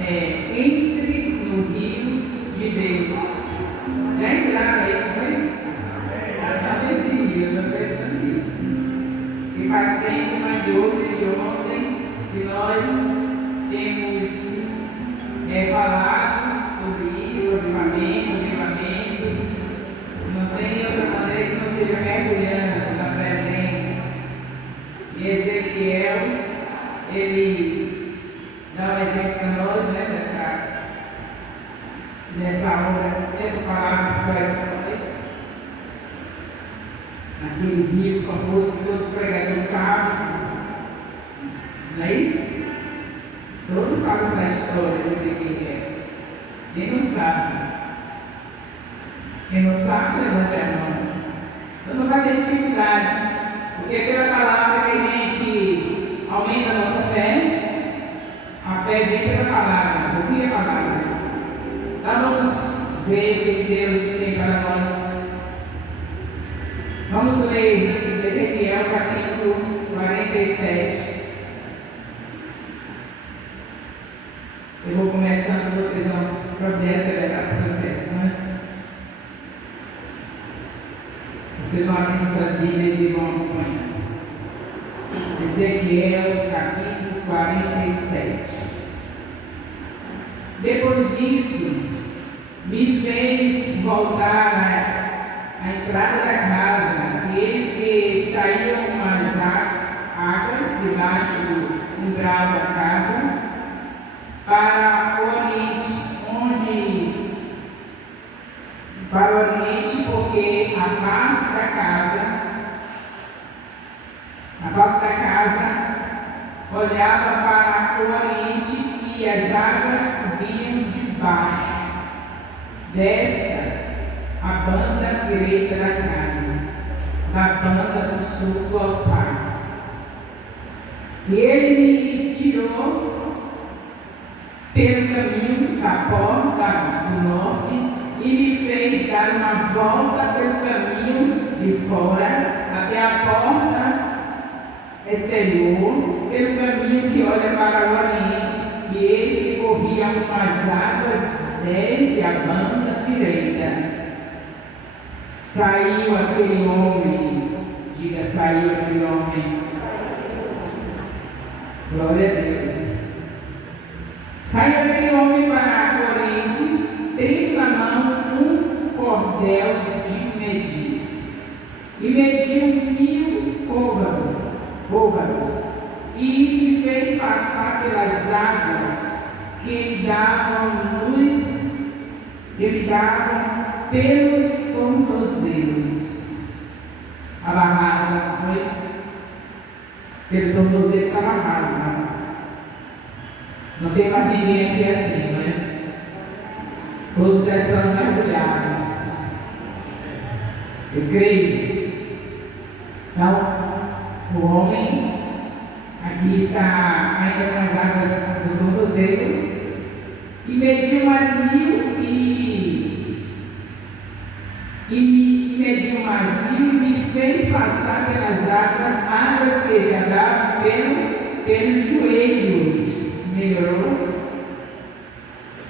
Entre no rio de Deus. Já entraram aí, não foi? Já nesse rio, eu estou perguntando isso. E faz tempo, mas de hoje e de ontem, que nós temos falado sobre isso, sobre avivamento. Não tem outra maneira que não seja mergulhando na presença. E Ezequiel, ele dá um exemplo para nós, né, nessa hora, essa palavra que traz para nós. Aquele rio famoso que todo pregador sabe. Não é isso? Todos sabem essa história de Ezequiel. Quem não sabe? Quem não sabe, levante a mão. Então não vai ter dificuldade. Porque pela palavra que a gente aumenta a nossa fé, a fé vem pela palavra, ouvir a palavra. Então vamos ver o que Deus tem para nós. Vamos ler Ezequiel capítulo 47. Eu vou começando, vocês vão poder acelerar o processo, né? Vocês vão abrir suas Bíblias e vão acompanhar. Ezequiel capítulo 47. Depois disso, me fez voltar à entrada da casa, e eis que saíam umas águas debaixo do umbral da casa, para o oriente, porque a face da casa olhava para o oriente e as águas vinham de baixo desta, a banda direita da casa, da banda do sul do altar. E ele me tirou pelo caminho da porta do norte e me fez dar uma volta pelo caminho de fora até a porta exterior, pelo caminho que olha para o oriente, e esse corria umas águas desde a banda direita. Saiu aquele homem, diga, saiu aquele homem. Glória a Deus. Saiu aquele homem para o oriente, tendo na mão um cordel de medir, e mediu 1000 côvados, e me fez passar pelas águas que lhe davam pelos tornozelos. A rasa foi pelo tornozelo, estava rasa. Não tem mais ninguém aqui assim, né? Todos já estão mergulhados. Eu creio. Então, o homem aqui está ainda nas águas do tornozelo e mediu mais 1000 e mediu mais 1000 e me fez passar pelas águas que já davam pelos joelhos. Melhorou?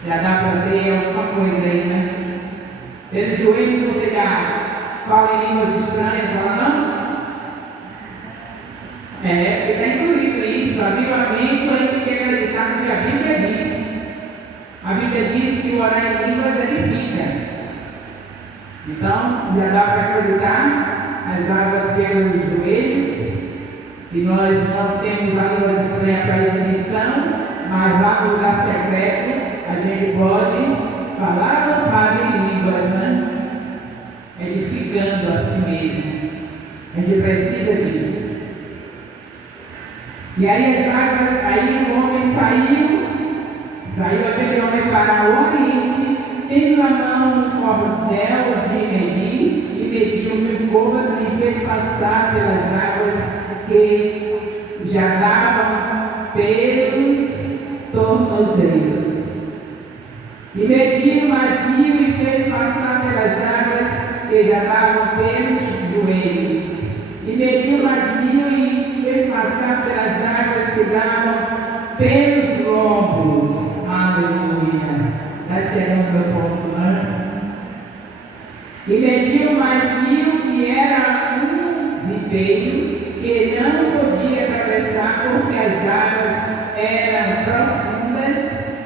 Já dá para ter alguma coisa aí, né? Pelo joelho você já fala em línguas estranhas, fala não? Porque está incluído isso. Avivamento aí tem que acreditar no que a Bíblia diz. A Bíblia diz que orar em línguas edifica. Então, já dá para acreditar as águas pelos joelhos. E nós não temos línguas estranhas para exibição. Mas lá no lugar secreto, a gente pode falar à vontade em línguas, né? Edificando a si mesmo. A gente precisa disso. E aí o homem saiu aquele homem para o oriente, tendo na mão um cordel de medir, e mediu 1000 côvados e fez passar pelas águas que já davam pelos tornozelos. E mediu mais 1000 e fez passar pelas águas que já davam pelos joelhos. E mediu mais 1000 e fez passar pelas águas que davam pelos lombos. Aleluia. Está chegando ao ponto, né? E mediu mais 1000 e era um ribeiro que não podia atravessar porque as águas eram profundas,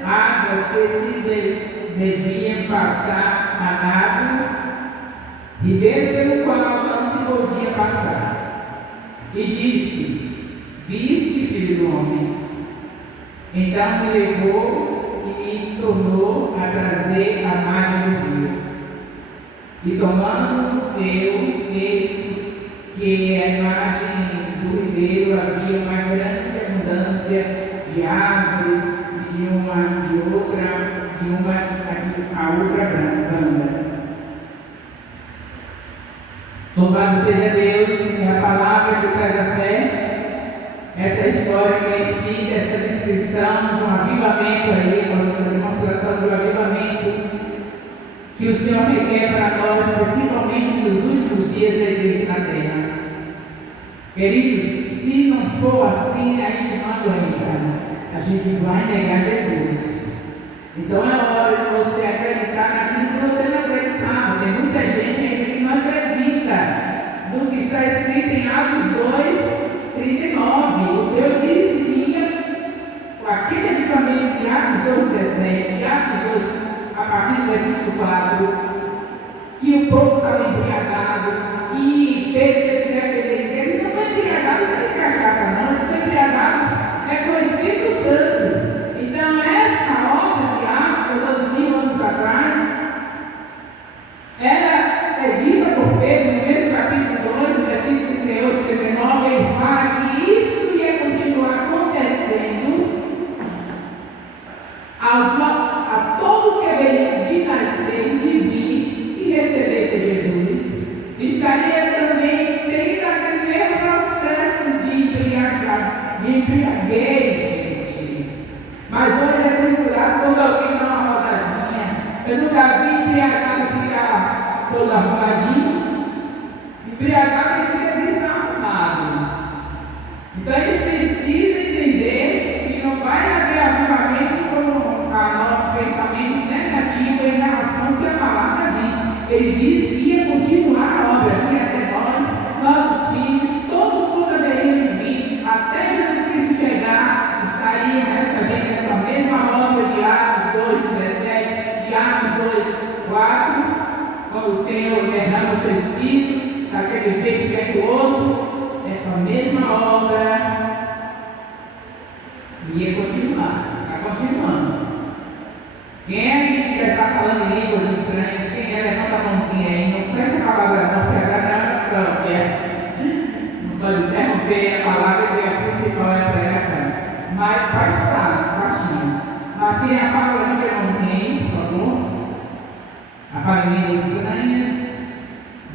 águas que se deviam passar a nado, ribeiro pelo qual não se podia passar. E disse: Viste, filho do homem? Então me levou e me tornou a trazer à margem do rio. E tomando eu, eis que à margem do ribeiro havia uma grande abundância de árvores, e de uma a outra banda. Louvado seja Deus, é a palavra que traz a fé, essa história conhecida, essa descrição de um avivamento aí, uma demonstração de um avivamento que o Senhor requer para nós, principalmente nos últimos dias da igreja na terra. Queridos, se não for assim, a gente não aguenta, a gente vai negar Jesus. Então é hora de você acreditar naquilo que você não acreditava. Tem muita gente ainda que não acredita no que está escrito em Atos 2:39. O Senhor disse que aquele avivamento de Atos 2:17, de Atos 2, a partir do versículo 4, que o povo estava embriagado, e Pedro teve que defender, dizer: eles não estão embriagados, não é de cachaça, não, eles estão embriagados com o Espírito Santo. Então, essa obra de Atos, 2000 anos atrás, ela é dita por Pedro no mesmo capítulo 2, no versículo 38 e 39, ele fala que isso ia continuar acontecendo a todos que haveriam de nascer, de vir e recebesse Jesus, estaria também tendo aquele mesmo processo de embriaguez, gente. Mas hoje é censurado quando alguém dá uma rodadinha. Eu nunca vi embriagado ficar todo arrumadinho. Embriagado ele fica desarrumado. Então ele precisa entender que não vai haver avivamento com o nosso pensamento negativo em relação ao que a palavra diz. Ele diz que ia continuar a obra, e até nós, nossos filhos, todos quando deveriam vir, até Jesus Cristo chegar, estariam recebendo essa mesma obra de Atos 2:17, de Atos 2:4, quando o Senhor derrama o seu Espírito, aquele vento impetuoso, essa mesma obra ia continuar, está continuando. Quem é que já está falando em línguas estranhas? Quem é? Levanta a mãozinha aí. Não começa a palavra não, porque agora não é própria. Não pode interromper a palavra que a principal é para essa. Mas pode falar, baixinho. Mas quem é, fala, levanta a mãozinha aí, por favor. A fala em línguas estranhas.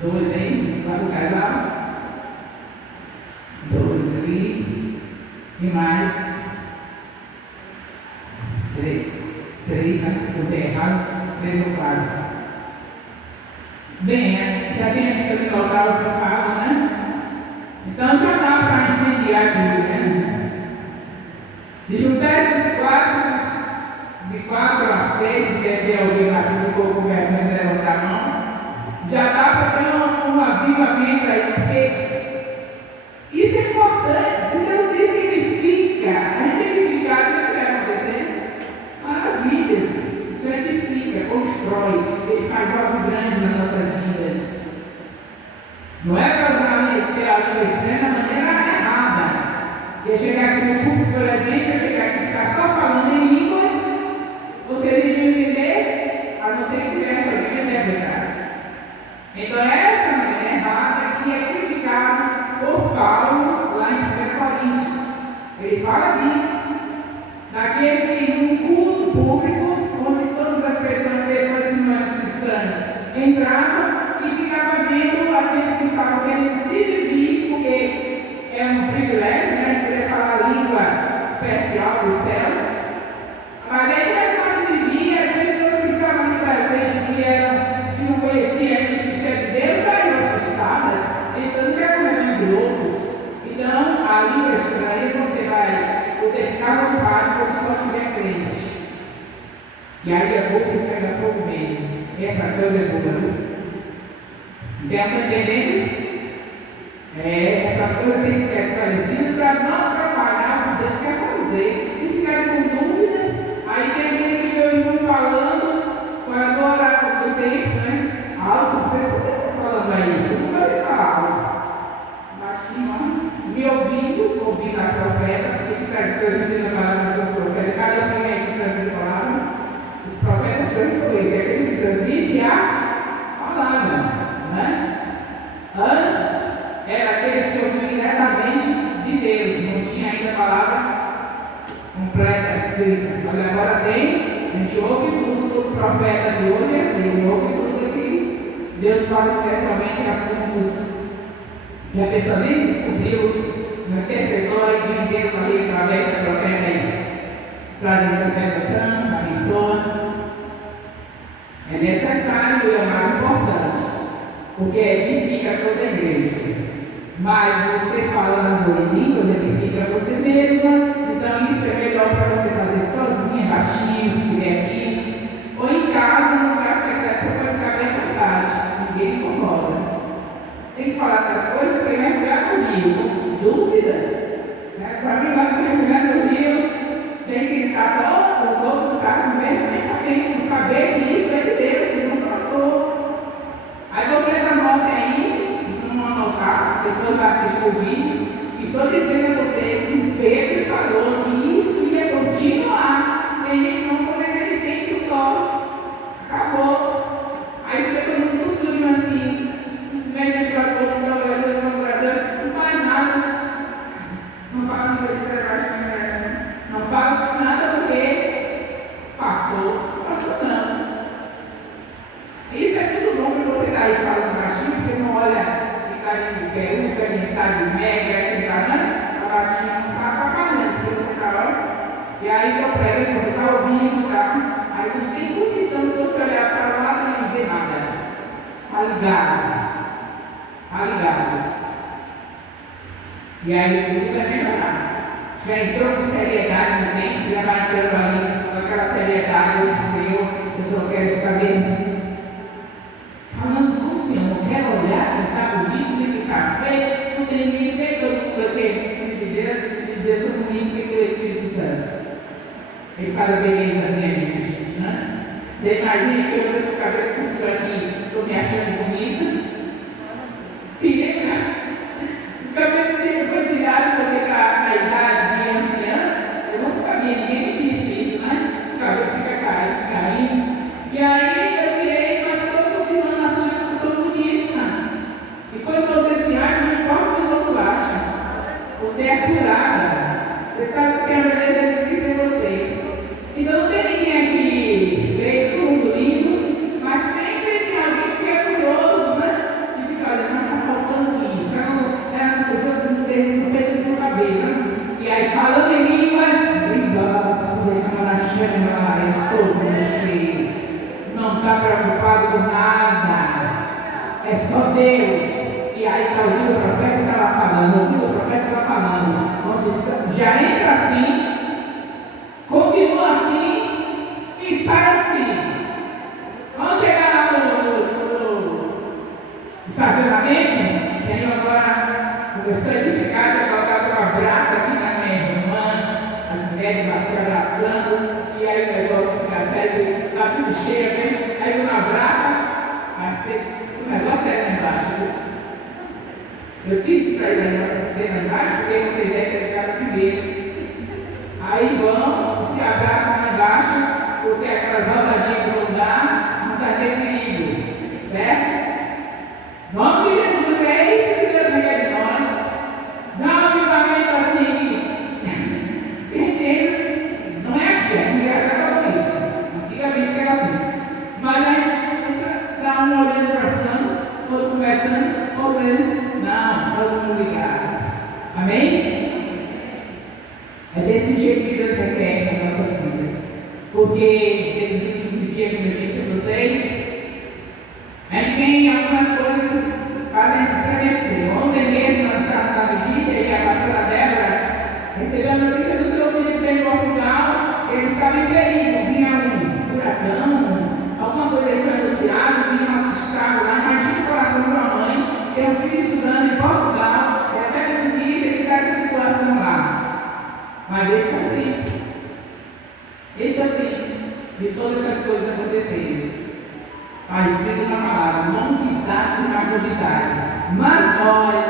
2 aí, do casal. 2 ali. E mais 3, né? Eu tenho errado, 3 ou 4. Bem, já tem aqui também local, você fala, né? Então já dá para incendiar aqui, né? Se juntar esses 4, de 4 a 6, se quer ter alguém nascido um pouco vergonha de levantar a mão, já dá para ter um avivamento aí, porque isso é importante. Se Deus diz que ele fica, a gente edificar, o que vai acontecer? Maravilhas. Isso edifica, constrói, ele faz algo grande nas nossas vidas. Não é para usar a língua estranha da maneira errada. E chegar aqui no público, por exemplo, chegar aqui e ficar só falando em línguas, você deveria entender, a não ser que tivesse alguém que interpretar. Então, essa maneira errada que é criticada por Paulo lá em 1 Coríntios. Ele fala disso. Daqueles que em um culto público, onde todas as pessoas que não eram cristãs entravam e ficavam vendo aqueles que estavam querendo se dividir, porque é um privilégio, né? Poder falar a língua especial dos céus. Mas aí começam a se dividir, as pessoas que estavam ali presentes, que não conheciam a mistério de Deus, saíram assustadas, pensando que era um remédio de loucos. Então, a língua estranha você vai poder ficar à vontade quando só tiver crente. E aí a boca pega fogo mesmo. Essa coisa é boa, viu? Estão entendendo? Essas coisas têm que ficar esclarecidas para não atrapalhar o que Deus quer fazer. Se ficarem com dúvidas, aí tem aquele que meu irmão falando, fora do horário do tempo, né? Alto, vocês podem estar falando aí, você não vai falar alto. Baixinho, me ouvindo a profeta, porque está transmitindo a palavra dessas profetas, cada um aí que transmite a palavra, os profetas transmitem, é aquele que transmite a palavra, né? Antes, era aqueles que ouviam diretamente de Deus, não tinha ainda a palavra completa, escrita, mas agora tem, a gente ouve tudo, todo profeta de hoje é assim, ouve tudo que Deus fala especialmente assuntos que a pessoa nem descobriu, não interpretou e Deus ali através do profeta aí, traz a interpretação, abençoa. É necessário e é o mais importante, porque edifica toda a igreja. Mas você falando em línguas edifica você mesma, então isso é melhor para você fazer sozinha, baixinho, se estiver aqui, ou em casa, no lugar secreto, para ficar bem à vontade, ninguém incomoda. Tem que falar essas coisas para mergulhar no rio. Dúvidas? Para mim, vai mergulhar no rio, tem que estar todo sabe, no mesmo pensamento, saber que isso é de Deus, que não passou. Aí vocês anotem aí, não anotar, depois vai assistir o vídeo, e estou dizendo a vocês que Pedro falou que isso ia continuar. Tem gente que não foi naquele tempo só. Acabou. Aí fica todo mundo tudo assim. Não faz nada, não fala nada porque passou não. Isso é tudo bom que você está aí falando baixinho, porque não olha quem está de peruca, quem está de mega, quem está baixinho, não está atrapalhando, porque você está olhando, e aí eu prego, você está ouvindo, tá? Aí não tem condição de você olhar para lá e não ver nada. Está ligado. E aí tudo vai melhorar. Já entrou com seriedade no tempo, já vai entrando ali com aquela seriedade, eu só quero saber. Falando com o Senhor, não quero olhar, não está bonito, nem que está feio, não tem ninguém feio, todo mundo tem de Deus, esse de Deus é bonito, tem que ter o Espírito Santo. Ele fala beleza da minha vida, né? Você imagina que eu com esse cabelo curto aqui, estou me achando bonita? O cabelo dele foi tirado porque na idade de anciã, eu não sabia, ninguém me disse isso, né? Os cabelos ficam caindo. E aí eu tirei, mas estou continuando achando que estou bonita. E quando você se acha, não importa o que os outros acham. Você é curada. Você sabe que tem a beleza de Cristo em você. Então não tem ninguém aqui feito, todo mundo lindo, mas sempre tem alguém que é curioso, né? E fica olhando, mas está faltando isso. Não fez isso no cabelo, né? E aí falando em línguas, não está preocupado com nada, é só Deus. E aí está ouvindo o profeta que está lá falando, quando já entra assim, continua assim e sai assim. Vamos chegar lá no estacionamento, Senhor, agora começou a edificar, vai colocar um abraço aqui na minha irmã, as mulheres vão se abraçando, e aí o negócio fica sério, está tudo cheio, né? Aí um abraça, vai ser, o negócio é lá embaixo. Eu disse para ele você lá embaixo, porque você deve esse cara primeiro. Aí vão, se abraçam lá embaixo, porque aquelas rodadinhas que vão dar, não está tendo perigo, certo? Em nome de Jesus, é isso que Deus quer de nós. Dá um avivamento assim. Gente, não é aqui acabou isso. Antigamente era assim. Mas aí dá um olhando para fulano, outro conversando, olhando. Não, todo mundo ligado. Amém? É desse jeito que Deus requer nas nossas vidas. Porque esses últimos dias, como eu disse a vocês, a gente tem algumas coisas que fazem a gente estremecer. Ontem mesmo nós estávamos na vigília e a pastora Débora recebeu a notícia do seu filho que tem em Portugal, ele estava em perigo, vinha um furacão Pensa bem de todas essas coisas acontecerem. Está escrito na palavra, novidades e mais novidades. Mas nós,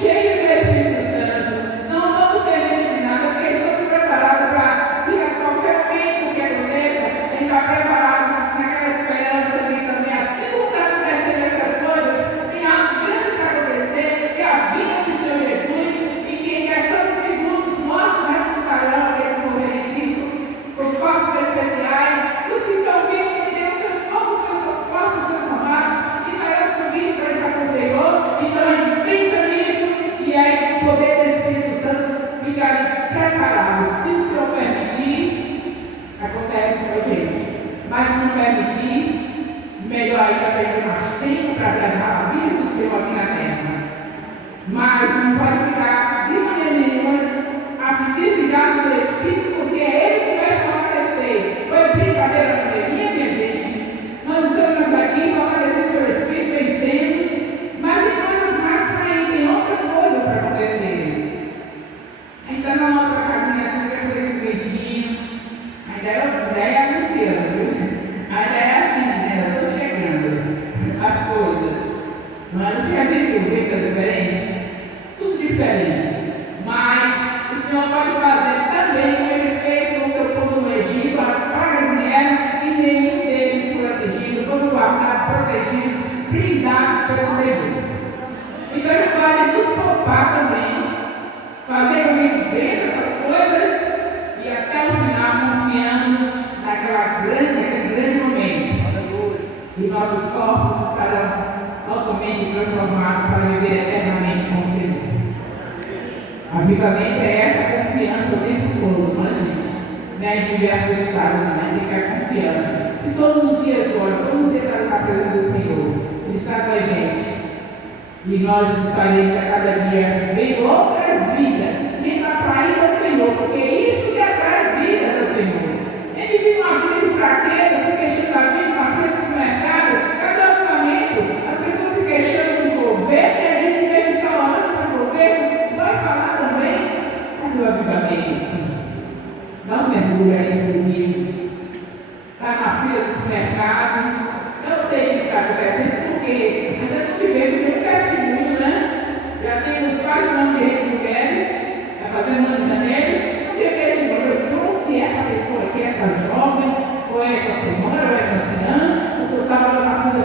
cheios do Espírito Santo, não vamos ter medo de nada, porque estamos preparados para vir a qualquer momento que aconteça, a gente está preparado naquela esperança de também, assim como está acontecendo essas coisas, tem algo grande para acontecer, que é a vida do Senhor Jesus, e que em questão de segundos, mortos ressuscitarão aqueles que morrerem em Cristo, por corpos especiais, os que estão vivos em Deus, seus corpos transformados, e estarão subindo para estar com o Senhor. Então a gente pensa nisso, e aí o poder do Espírito Santo fica preparado. Se o Senhor permitir, acontece, meu gente. Mas se não permitir, melhor ainda perder mais tempo para atrasar a vida do Senhor aqui na terra. Mas não pode ficar de maneira nenhuma a se desligar do Espírito, porque é Ele que vai fortalecer. Foi brincadeira a pandemia, minha gente. Nós estamos aqui fortalecidos pelo Espírito, vencemos, mas tem coisas mais para ir, tem outras coisas para acontecerem. Ainda na nossa casinha, assim, com bonitinho, a ideia é anunciando, viu? A ideia é assim, né? Eu estou chegando, as coisas. Mas você já viu que o jeito é diferente? Tudo diferente. Mas o Senhor pode fazer também o que Ele fez com o seu povo no Egito. As pragas vieram e nenhum deles foi atingido, foram guardados, protegidos, blindados pelo Senhor. Então Ele pode nos poupar também, fazer com que a gente vença essas coisas e até o final confiando naquele grande momento. E nossos corpos estarão totalmente transformados para viver eternamente com o Senhor. Avivamento é essa confiança o tempo todo, não é, gente? Não é viver assustado, não é ter a confiança. Se todos os dias olham, todos os dias está presente do Senhor, Ele está com a gente. E nós estaremos a cada dia vendo outras vidas, sendo atraídos ao Senhor, porque é isso que atrai as vidas ao Senhor. Ele vive uma vida de fraqueza, se queixando da vida, uma frente do mercado, cada avivamento, as pessoas se queixando do governo, e a gente vem estar orando para o governo, vai falar também. Cadê o avivamento? Dá um mergulho aí nesse livro. Está na fila do supermercado. Eu sei o que está acontecendo, porque ainda não tivemos nenhum testemunho, né? Já temos quase um ano de mulheres, está fazendo um ano de janeiro. Não tem testemunho. Eu trouxe essa pessoa aqui, essa jovem, ou essa senhora, ou essa anciã, porque eu estava lá na fila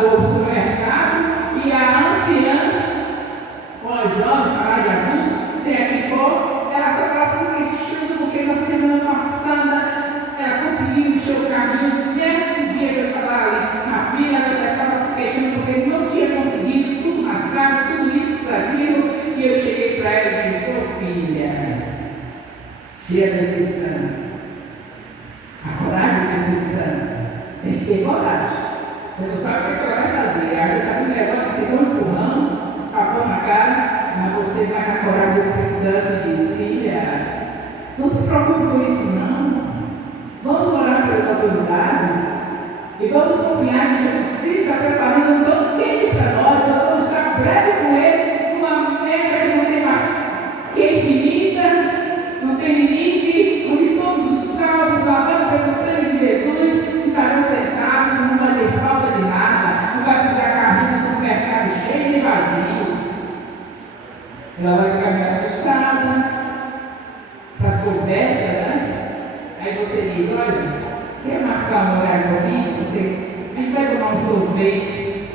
do supermercado, e a anciã, ou a jovem, falar de adulto, seja quem for, ela só estava se queixando porque na semana passada ela conseguiu encher o caminho. Nesse dia que eu estava ali na fila, ela já estava se queixando porque não tinha conseguido, tudo mascado, tudo isso, tudo aquilo. E eu cheguei para ela e disse: "Sua filha, cheia do Espírito Santo, a coragem do Espírito Santo, tem que ter coragem. Você não sabe o que ela vai fazer. Às vezes ela me levanta, fica um empurrão, tapão na cara, mas você vai na coragem do Espírito Santo e diz: filha, não se preocupe com isso, não. Vamos orar pelas autoridades e vamos confiar que Jesus Cristo está preparando um banquete para nós. Nós vamos estar breve com Ele, numa mesa que não tem mais, que é infinita, não tem limite, onde todos os salvos, lavando pelo sangue de Jesus, estarão sentados, não vai ter falta de nada, não vai precisar carrinho no supermercado cheio e vazio." Ela vai ficar meio assustada, essas conversas, né? Aí você diz: "Olha, quer marcar um horário comigo? A gente vai tomar um sorvete."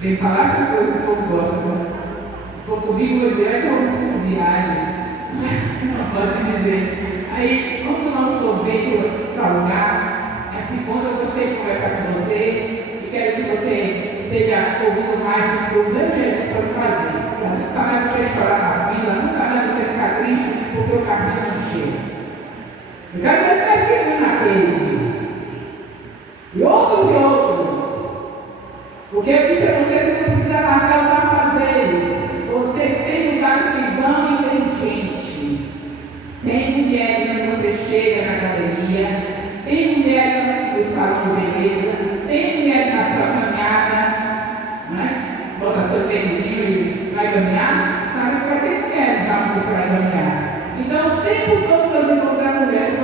Vem falar que isso é o que o povo gosta. Se for comigo, eu vou dizer: "É que eu almoço diário." Não pode dizer. Aí, vamos tomar um sorvete para lugar. Esse ponto eu gostei de conversar com você e quero que você esteja ouvindo mais do que o grande Jesus pode fazer. Nunca mais você chorar na fila, nunca mais você ficar triste porque o caminho não encheu. Eu quero ver se vai seguir naquele dia. E outros. Porque eu disse a vocês que não precisa marcar os afazeres. Vocês têm lugares que vão e tem gente. Tem mulheres que você chega na academia. Tem mulheres no salão de beleza. Tem mulheres na sua caminhada. Né? Bota seu tênisinho e vai caminhar. Sabe que vai ter mulheres lá que você vai caminhar. Então, o tempo todo nós encontramos mulheres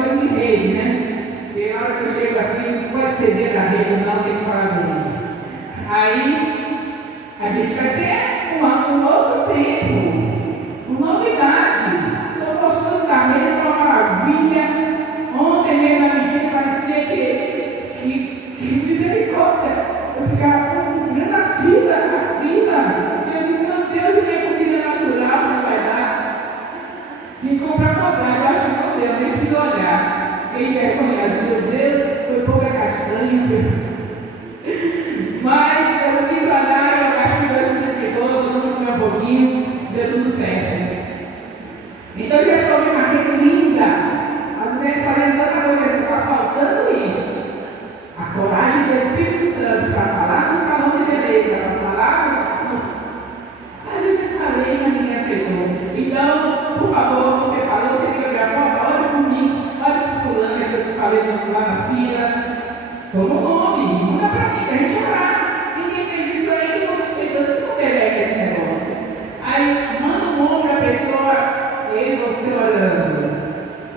vendo lá na fila. Toma o nome, manda para mim, para a gente orar. Ninguém fez isso aí, não suspeitando que não delega esse negócio. Aí manda o nome da pessoa, eu e você orando.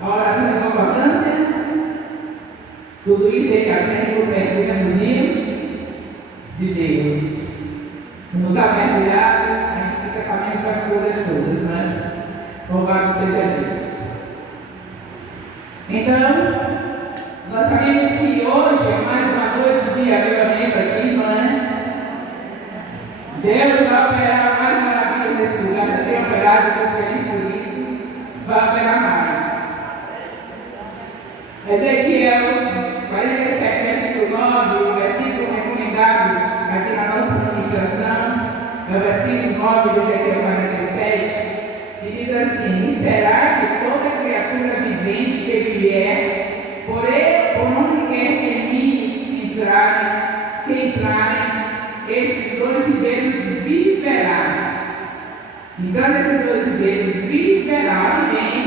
A oração de concordância. Tudo isso é que aprende por mergulhos de Deus. Quando está mergulhado, a gente fica sabendo essas coisas todas, né? Louvado seja Deus. Então, nós sabemos que hoje é mais uma noite de avivamento aqui, não é? Deus vai operar mais maravilha nesse lugar. Eu tenho operado, estou feliz por isso. Vai operar mais. Ezequiel 47, versículo 9, o versículo recomendado aqui na nossa administração, é o versículo 9 de Ezequiel 47, que diz assim: e será que toda criatura vivente que vier, por onde quer que entrarem, esses dois ribeiros viverá. Então, esses dois ribeiros viverá, olha bem,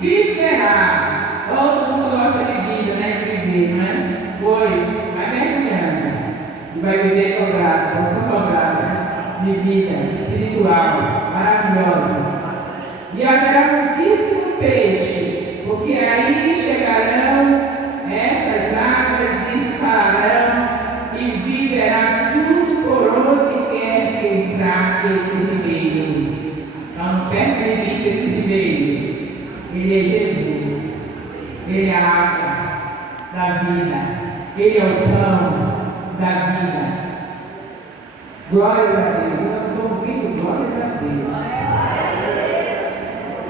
viverá. Todo mundo gosta de vida, né? De viver, não é? Pois vai mergulhando e vai viver dobrado, porção dobrada de vida espiritual, maravilhosa. E haverá muitíssimo peixe, porque aí chegarão essas águas e sararão e viverá tudo por onde quer que entrar esse ribeiro. Então, perto de vista esse ribeiro, ele é Jesus. Ele é a água da vida. Ele é o pão da vida. Glórias a Deus. Eu estou ouvindo glórias a Deus.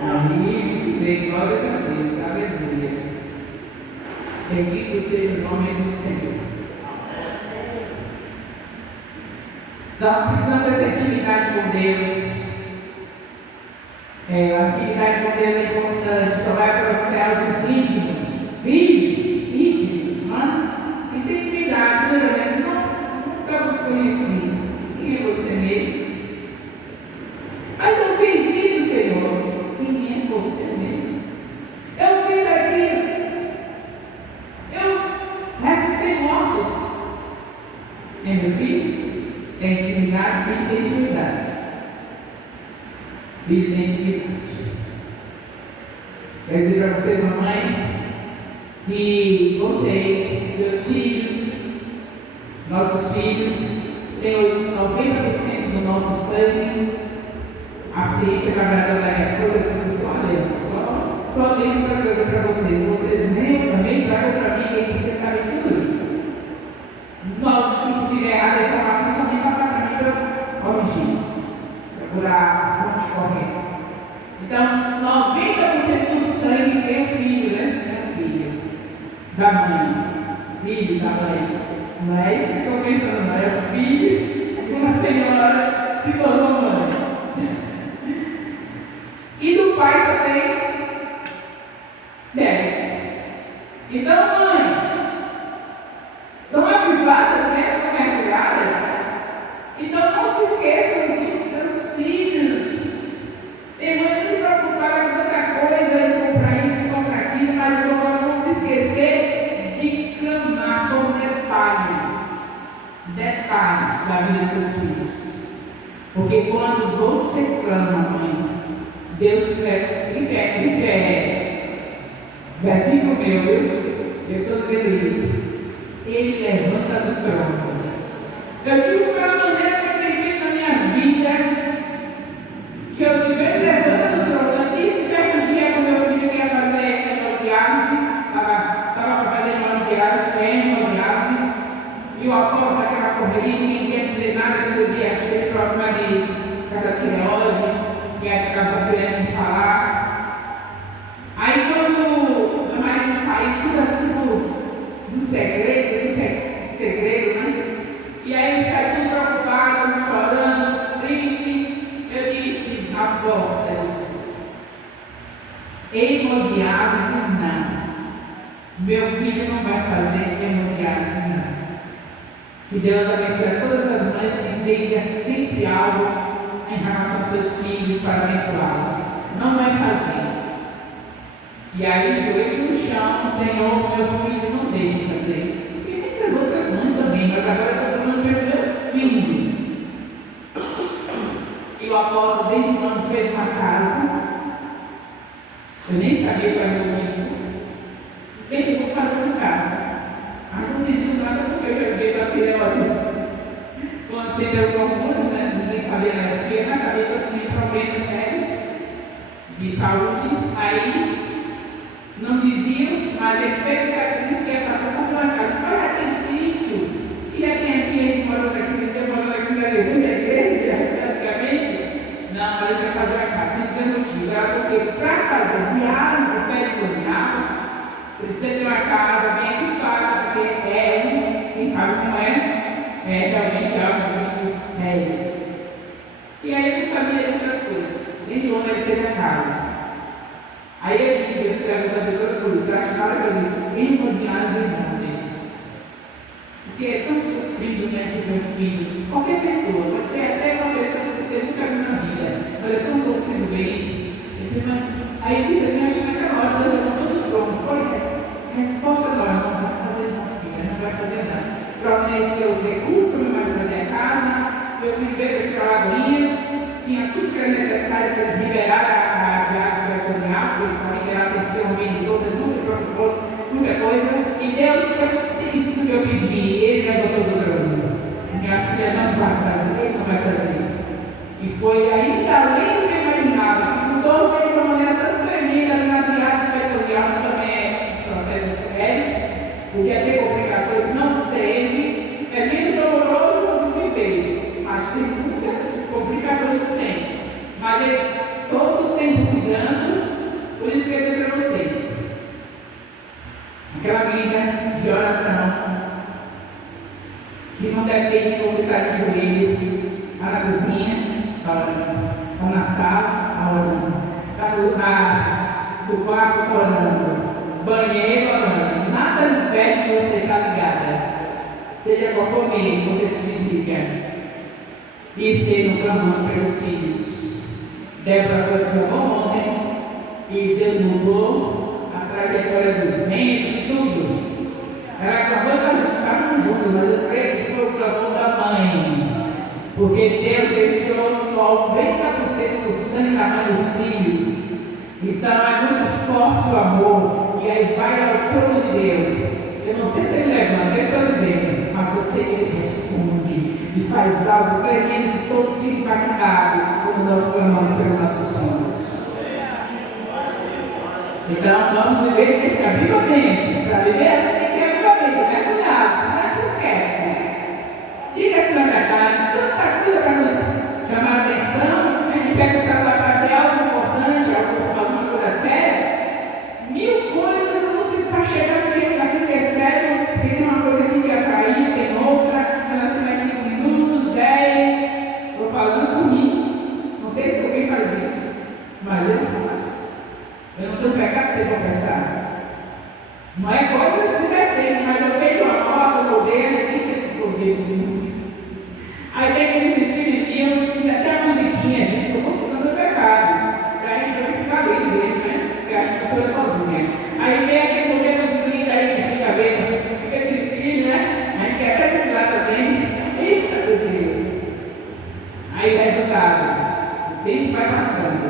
Amém. Bem, glórias a Deus. Aleluia. Bendito seja o nome do Senhor. Então, precisamos dessa intimidade com Deus. A intimidade com Deus é importante. Só vai para os céus os íntimos, filhos íntimos, não é? E tem intimidade, você lembra? Nunca vos conheci. Quem é você mesmo? Mas eu fiz isso, Senhor. Quem é você mesmo? Eu fiz aquilo. Eu ressuscitei mortos. É meu filho? Tem intimidade, filho tem intimidade. Filho tem intimidade. Quero dizer para vocês, mamães, que vocês, seus filhos, nossos filhos, têm 90% do nosso sangue. A ciência trabalhadora das coisas, eu fico só olhando, só olhando para vocês. Vocês nem também tragam para mim que vocês sabem tudo isso. Não, se estiver errada a informação, também passar para mim para corrigir, procurar a fonte correta. Então, 90% do sangue tem o filho, né? É o filho da mãe, filho da mãe. Não é isso que estou pensando, não. É o filho de uma senhora se tornou mãe. E do pai só tem 10. Então, mães, estão avivadas, né? Estão mergulhadas. Então, não se esqueçam dos seus filhos. Tem mãe muito preocupada com tanta coisa, e comprar isso, comprar aquilo, mas eu vou não se esquecer de clamar por detalhes da vida dos seus filhos. Porque quando você clama, mãe, Deus isso é versículo meu, eu estou dizendo isso. Ele levanta do trono. Eu digo pela maneira que eu tenho feito na minha vida, que eu digo, ele levanta do trono. Eu disse certo dia com meu filho que ia fazer hemodiálise, estava para fazer hemodiálise, e o apóstolo daquela correria, ninguém queria dizer nada, que eu ia ter problema de cada tireoide, que ia ficar querendo me falar. Aí quando meu marido saiu tudo assim no segredo, né? E aí ele saiu tudo preocupado, chorando, triste. Eu disse, aborta-se. Hemodiálise não. Meu filho não vai fazer hemodiálise não. Que Deus abençoe todas as mães que tenham sempre algo em relação aos seus filhos para abençoá-los. Não vai fazer. E aí, joelho no chão, Senhor, meu Bem, eu vou fazer em casa. Aí não disse nada porque eu já veio da pirâmide. Quando acendeu os hormônios, né? Ninguém sabia nada porque, mas sabia que eu tinha problemas sérios de saúde. Aí não diziam, mas ele fez o sacrifício que é para fazer uma casa. Mas já tem sítio, e já tem aqui, ele morou aqui na igreja, praticamente. Não, mas ele vai fazer a casa. Sem ter motivo, era porque para fazer viagem peritoneal, precisa ter uma casa bem equipada, porque quem sabe como é realmente algo muito sério. E aí eu não sabia dessas coisas, nem de onde ele fez a casa. Aí eu digo, esse levantador por isso, eu acho que na hora que eu disse, encontrar as irmãs, porque é tão sofrido, né, que meu filho, qualquer pessoa, você é até uma pessoa que você nunca viu na vida, mas é tão sofrido ver isso. Aí eu disse assim, acho que naquela hora Deus levantou do trono, foi a resposta agora, não vai fazer não, filha, não vai fazer nada. Providenciou o recurso, meu marido fazer a casa, meu filho veio aqui para Lagoinhas, tinha tudo que era necessário para liberar a viagem setorial, porque para liberar tem que ter um vendedor, muita coisa, e Deus fez isso que eu pedi, ele levantou do trono. Minha filha não vai fazer, ele não vai fazer. E foi ainda além do que eu imaginava, que mudou dele de uma maneira tão tremenda na viagem setorial, que também é um processo sério, porque ia ter complicações, não teve, é menos doloroso do que se teve, mas tem muitas complicações que tem. Mas ele todo o tempo cuidando, por isso que eu digo para vocês, aquela vida de oração, que não depende de você estar de joelho, lá na cozinha, está na sala, está no quarto, orando, banheiro, orando, nada impede que você está ligada, seja qual for o meio que você se dedica. E esteve clamando pelos filhos. Débora clamou ontem, e Deus mudou a trajetória dos netos e tudo. Ela clamou e nós estávamos juntos, mas eu creio que foi o clamor da mãe, porque Deus deixou 90% do sangue na mãe dos filhos. Então é muito forte o amor, e aí vai ao trono de Deus. Eu não sei se ele levanta, eu estou dizendo, mas eu sei que ele responde e faz algo tremendo que todos se impactaram quando nós clamamos pelos nossos sonhos. Então vamos viver esse avivamento. Para viver assim tem que ter avivamento, mergulhado, senão a gente se esquece. Diga-se na verdade, tanta coisa para nos chamar a atenção, a gente pega o celular para ver algo importante, alguma coisa séria, 1000 coisas não se está chegando naquilo que é sério, porque tem uma coisa aqui que atraiu, tem outra, elas têm mais 5 minutos, 10, estou falando por mim, não sei se alguém faz isso, mas eu não faço. Eu não tenho pecado sem confessar. Não é coisa indecente, mas eu vejo uma nota, eu odeio, aí tem aqueles filhozinhos, e até a musiquinha, gente, eu estou confusando o pecado, para a gente não ficar livre dele, né? Porque acho que eu estou sozinha. Aí vem aquele modelo seguinte aí que fica vendo, fica piscina, né? A gente quer até esse lado também. Eita, meu Deus! Aí o resultado, o tempo vai passando.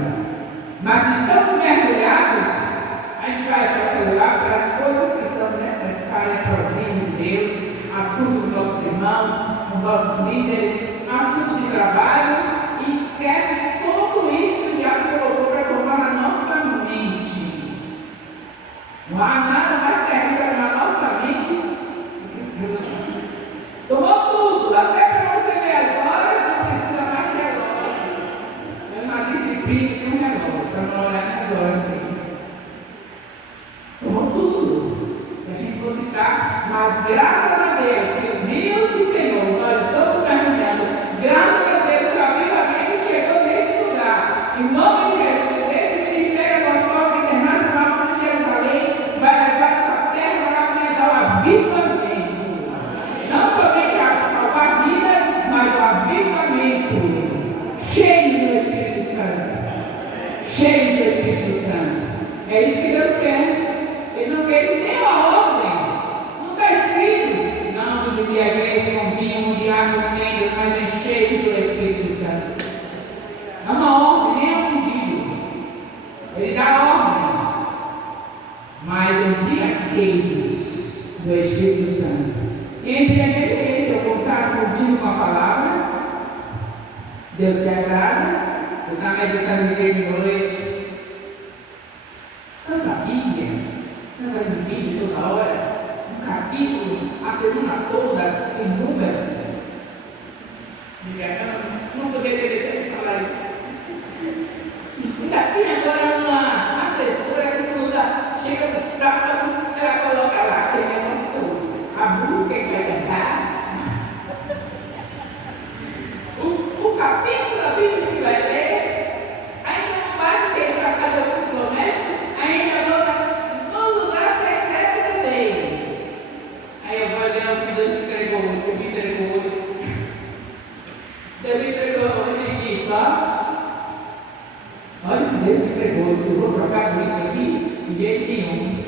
Mas se estamos mergulhados, a gente vai para o celular para as coisas que são necessárias para o reino de Deus, assuntos dos nossos irmãos, dos nossos líderes, assuntos de trabalho, e esquece tudo isso que o diabo colocou para tomar na nossa mente. Não há nada mais terrível na nossa mente do que o celular. Tomou tudo, até para você ver as horas, não precisa mais de relógio. É uma disciplina que tem um relógio, para não olhar nas horas. Tomou tudo. Se a gente for citar, mas graças a Deus, que o rio do Senhor, nós estamos mergulhando, graças a Deus que o avivamento chegou nesse lugar. Em nome de Jesus, esse Ministério Apostólico Internacional de Jerusalém vai levar essa terra para aumentar o avivamento. Não somente a salvar vidas, mas o avivamento. Cheio do Espírito Santo. Cheio do Espírito Santo. É isso que Deus quer. Ele não quer, ele deu a ordem. Não está escrito. Deus se agrada. Eu estava meditando de noite. Tanta Bíblia, tanta Bíblia toda hora. Um capítulo, a semana toda, em números. Não poderia deixar de falar isso. Ainda tem agora uma assessora que quando chega no sábado, ela coloca lá aquele negócio todo. A música que vai cantar. O capítulo da Bíblia que vai ler, ainda não basta ter para cada doméstico, ainda no lugar secreto dele. Aí eu vou ler o que Deus me entregou hoje. Deus me entregou hoje e disse, olha o que Deus me entregou, eu vou trocar por isso aqui de jeito nenhum.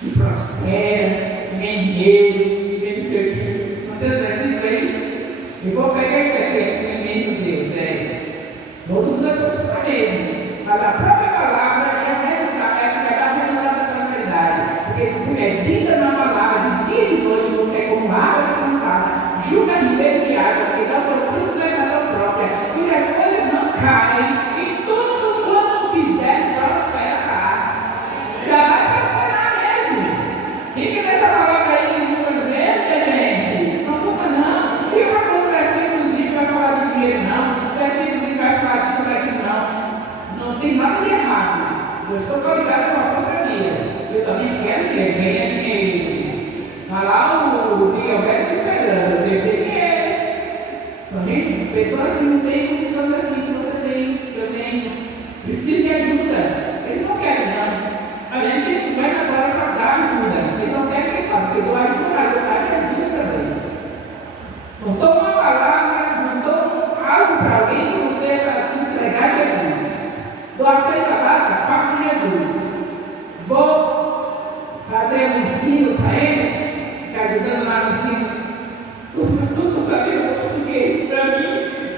Que prospera, que vem dinheiro, que vem não sei o que. Não tem assim, vem. Eu vou pegar isso aqui, esse menino Deus, todo mundo é prosperar mesmo, mas a própria palavra já vai dar o resultado da prosperidade, porque se você medita na palavra de dia e de noite, você é como árvore plantada, junto a ribeira de água, você dá o seu fruto na estação própria, e as folhas não caem, e tudo quanto fizer prosperará. Já vai prosperar mesmo. Fica nessa palavra aí, gente. Não culpa não. Vai falar de dinheiro não, versículo que vai falar disso daqui não tem nada de errado. Eu estou ligado com a Apostolias, eu também quero dinheiro, ganhar dinheiro. Mas lá o Miguel vai me esperando, eu devo ter dinheiro. Então, gente, pessoas assim não têm condições assim que você tem, eu tenho. Preciso de ajuda. Eles não querem não. A gente vai agora para dar ajuda. Eles não querem pensar, porque eu dou ajuda a Jesus também. Não toma uma palavra, algo para alguém que você vai entregar a Jesus. Dou a cesta básica, fato de Jesus. Vou fazer um ensino para eles, ficar ajudando lá no ensino. Tudo sabendo português para mim,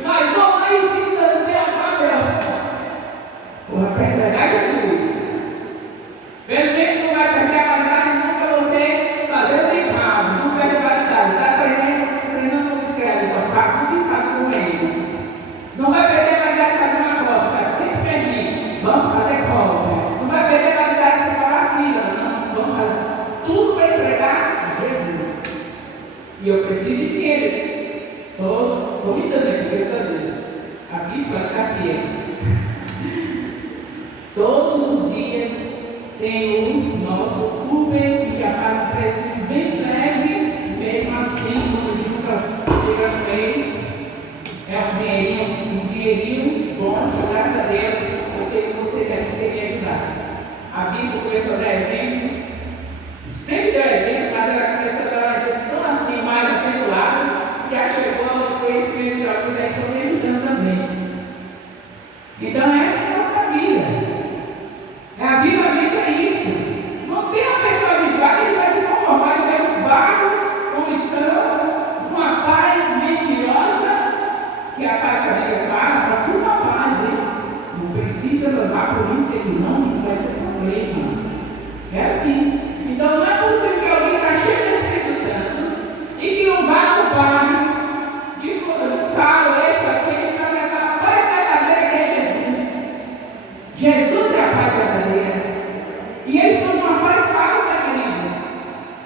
mas vou lá e fico dando papel. Para entregar Jesus. Pelo menos não vai perder a qualidade nunca você fazer o treinado, não perde a qualidade. Está treinando o escreve, então faça o ditado com eles. Não vai perder a qualidade de fazer uma cópia, sempre perdi. Vamos fazer cópia. Não vai perder a qualidade de você falar assim, não. Vamos fazer tudo para entregar a Jesus. E eu preciso de dinheiro. Estou me dando aqui, pelo Deus. A bispa está fiel. Todos os dias tem o nosso Uber que já paga um preço bem leve, mesmo assim, quando chega no mês, é um dinheirinho bom, que graças a Deus eu tenho você daqui que me ajudar. A bispa começou a dar exemplo, sempre deu exemplo, mas ela começou a dar exemplo tão assim, mais acentuado, que já chegou ao conhecimento de alguns aí que estão me ajudando também. Então, essa é a nossa vida. Avivamento é isso. Não tem uma pessoa avivada que vai se conformar em ver os barcos como estão, com a paz mentirosa, que a paz que a Bíblia fala, para tudo uma paz, hein? Não precisa levar por isso ele não vai ter problema. É assim. Então não é possível que alguém está cheio do Espírito Santo e que não vá no bar e fala esse aquele para levar a paz verdadeira que é Jesus. Jesus é a paz verdadeira. E eles estão com uma paz falsa, queridos.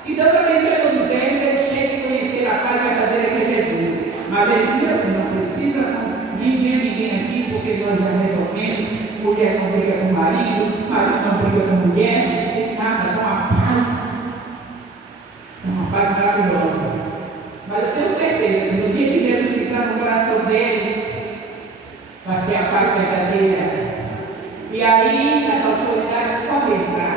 E toda vez que eu dizer, eles chegam a conhecer a paz verdadeira que é Jesus. Mas ele diz assim, não precisa ninguém aqui, porque nós já resolvemos. Mulher não briga com marido não briga com mulher, não tem nada, dá uma paz. É uma paz maravilhosa. Mas eu tenho certeza que no dia que Jesus entrar no coração deles, vai ser a paz verdadeira. E aí, a autoridade só vai entrar,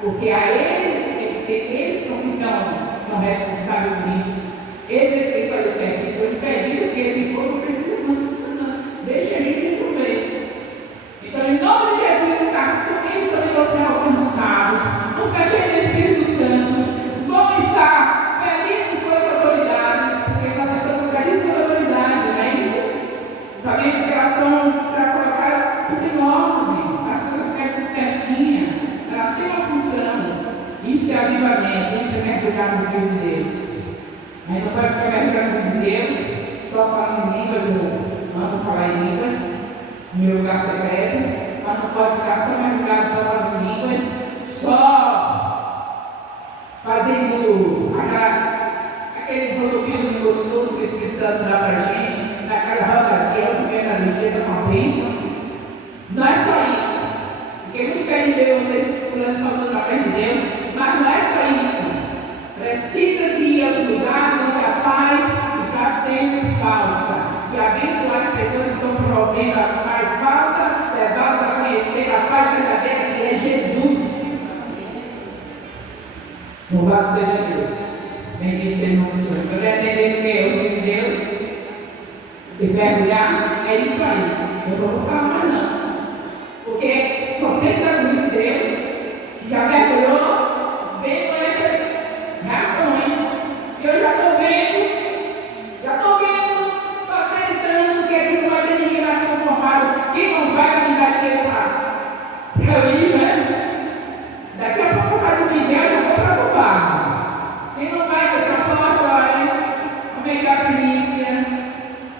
porque a eles são responsáveis por isso. Eles têm que fazer certo, estou impedindo, porque se for, não precisa não. Deixa a gente resolver. Então, em nome de Jesus, eles também vão ser alcançados, vão ficar cheios do Espírito Santo, vão estar felizes com as autoridades, porque nós estamos felizes com a autoridade, não é isso? Sabemos que elas são para colocar tudo em ordem, as coisas ficam certinhas, elas têm uma função. Isso é avivamento, isso é mergulhar no Filho de Deus. A gente não pode ficar mergulhando de Deus só falando em línguas amo falar em línguas, no meu lugar secreto, mas não pode ficar só mergulhado só falando em línguas, só fazendo aquele rodopiozinho gostoso que o Espírito Santo dá para a gente, naquela rodadinha, outra vez na ligeira com a bênção. Não é só isso, porque muito fé em Deus, vocês pulando saltando na frente de Deus, mas não é só isso. Precisa-se ir aos lugares onde a paz está sendo falsa e abençoar as pessoas que estão promovendo a paz falsa, levá-las a conhecer a paz verdadeira que é Jesus. Louvado seja Deus. Bendito seja o nome do Senhor. Eu entender o que é o nome de Deus e mergulhar, é isso aí. Eu não vou falar mais não. Porque só sempre está comigo Deus, já mergulhou, vendo essas reações. E eu já estou vendo, estou acreditando que aqui não vai ter ninguém mais conformado. Quem não vai me dar dinheiro para eu ir, né? Daqui a pouco eu saio do Miguel e já vou preocupar. Quem não vai dizer essa posta, olha, como é que é a primícia?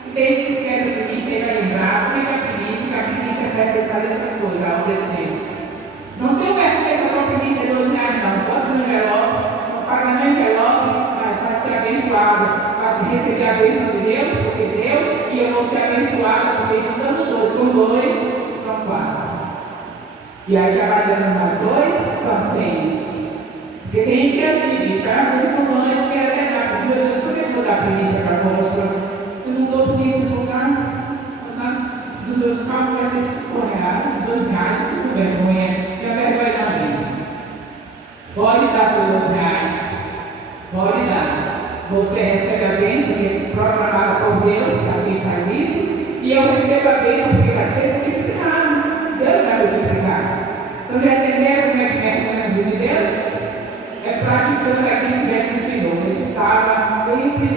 E tem que esquecer a primícia e vai lembrar como é que é a primícia, que a primícia serve para fazer essas coisas, a obra de Deus. Não tem vergonha essa sua primícia de R$12, não. Bota no envelope, não paga no envelope, vai ser abençoado, vai receber a bênção de Deus, porque deu, e eu vou ser abençoado, porque juntando 2 com 2, são 4. E aí já vai dando mais 2, são 6. Porque tem gente que é assim, diz, cara, 2 com 2, quer levar, meu Deus, por que eu vou dar primícia para a moça? Eu não dou porque isso vou dar, dos meus cálculos vai ser R$5, R$2, tudo vergonha. E a vergonha da bênção. Pode dar por R$2, pode dar. Você recebe a bênção que é programada por Deus, para quem faz isso, e eu recebo a bênção porque vai ser multiplicado. Deus vai multiplicar. Então já entenderam como é que vergonha na vida de Deus? É praticando aquilo que ele ensinou. Ele estava sempre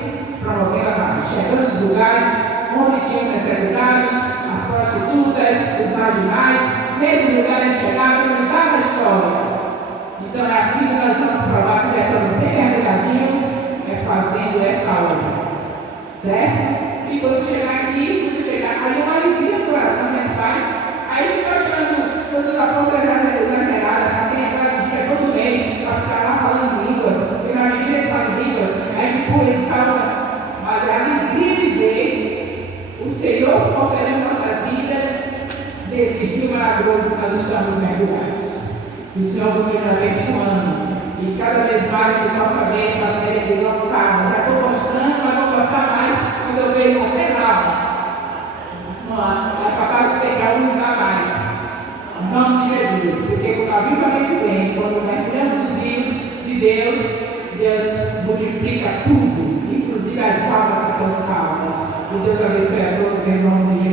promovendo a paz, chegando nos lugares onde tinham necessitados, as prostitutas, os marginais. Nesse lugar ele chegava e mudava a história. Então é assim que nós vamos provar que já estamos bem mergulhadinhos, fazendo essa obra. Certo? E quando chegar aqui, aí uma alegria do coração que ele faz, aí fica achando, quando a poça exagerada, já tem aquela vigília todo mês, para ficar lá falando línguas, e na vigília ele fala línguas, aí ele salta. Mas a alegria de ver o Senhor operando nossas vidas nesse rio maravilhoso que nós estamos mergulhados. O Senhor continua abençoando. E cada vez mais que nossa bênção a ser lotada. Já estou gostando, mas vou gostar mais quando eu vejo uma pegada. É capaz de pegar um lugar mais. Em nome de Jesus. Porque quando a Bíblia vem, quando mergulhamos nos rios de Deus, Deus multiplica tudo, inclusive as almas que são salvas. E Deus abençoe a todos em nome de Jesus.